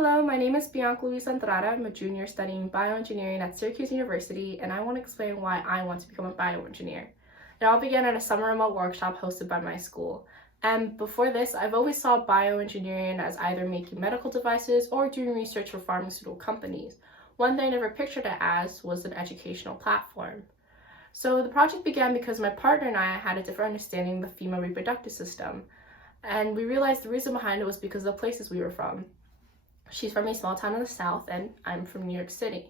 Hello, my name is Bianca Luis Andrada. I'm a junior studying bioengineering at Syracuse University, and I want to explain why I want to become a bioengineer. It all began at a summer remote workshop hosted by my school. And before this, I've always saw bioengineering as either making medical devices or doing research for pharmaceutical companies. One thing I never pictured it as was an educational platform. So the project began because my partner and I had a different understanding of the female reproductive system. And we realized the reason behind it was because of the places we were from. She's from a small town in the South, and I'm from New York City.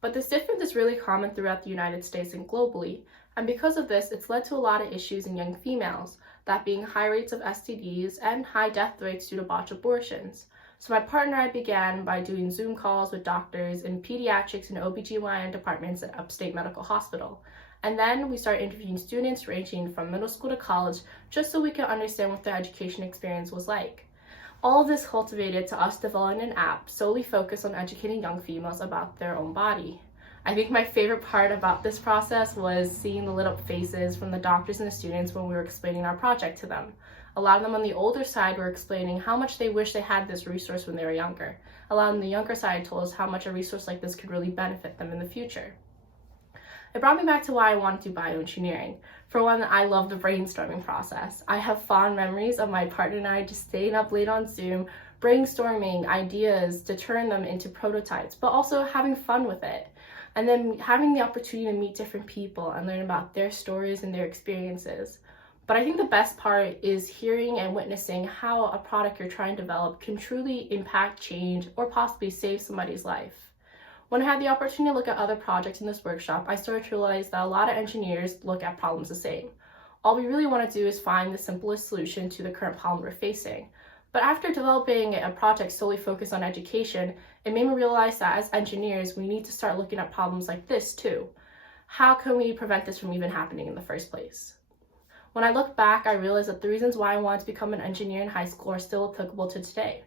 But this difference is really common throughout the United States and globally, and because of this, it's led to a lot of issues in young females, that being high rates of STDs and high death rates due to botched abortions. So my partner and I began by doing Zoom calls with doctors in pediatrics and OBGYN departments at Upstate Medical Hospital. And then we started interviewing students ranging from middle school to college, just so we could understand what their education experience was like. All of this culminated to us developing an app solely focused on educating young females about their own body. I think my favorite part about this process was seeing the lit up faces from the doctors and the students when we were explaining our project to them. A lot of them on the older side were explaining how much they wish they had this resource when they were younger. A lot on the younger side told us how much a resource like this could really benefit them in the future. It brought me back to why I wanted to do bioengineering. For one, I love the brainstorming process. I have fond memories of my partner and I just staying up late on Zoom, brainstorming ideas to turn them into prototypes, but also having fun with it. And then having the opportunity to meet different people and learn about their stories and their experiences. But I think the best part is hearing and witnessing how a product you're trying to develop can truly impact, change, or possibly save somebody's life. When I had the opportunity to look at other projects in this workshop, I started to realize that a lot of engineers look at problems the same. All we really want to do is find the simplest solution to the current problem we're facing. But after developing a project solely focused on education, it made me realize that as engineers, we need to start looking at problems like this too. How can we prevent this from even happening in the first place? When I look back, I realized that the reasons why I wanted to become an engineer in high school are still applicable to today.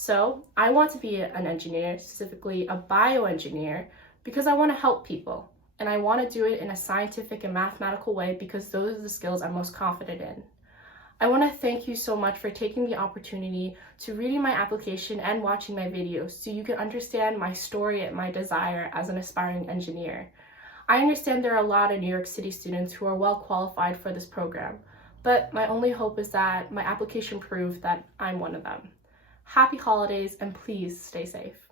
So I want to be an engineer, specifically a bioengineer, because I want to help people. And I want to do it in a scientific and mathematical way because those are the skills I'm most confident in. I want to thank you so much for taking the opportunity to reading my application and watching my videos so you can understand my story and my desire as an aspiring engineer. I understand there are a lot of New York City students who are well qualified for this program, but my only hope is that my application proved that I'm one of them. Happy holidays, and please stay safe.